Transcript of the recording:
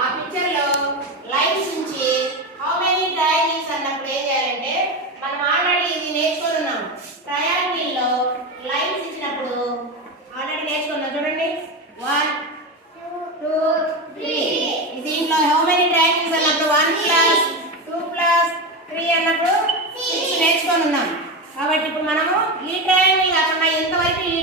ఆ పిక్చర్లో లైన్స్ నుంచి హౌ మెనీ ట్రయాంగిల్స్ అన్నప్పుడు ఏం చేయాలంటే మనం ఆల్రెడీ ఇది నేర్చుకొని ఉన్నాం. ట్రయాంగిల్లో లైన్స్ ఇచ్చినప్పుడు ఆల్రెడీ నేర్చుకున్నాం చూడండి. 1 2 3 దీంట్లో హౌ మెనీ ట్రయాంగిల్స్ అన్నప్పుడు 1 + 2 + 3 అన్నప్పుడు 6 నేర్చుకొని ఉన్నాం. కాబట్టి ఇప్పుడు మనము ఈ ట్రయాంగిల్ కాకుండా ఇంతవరకు ఈ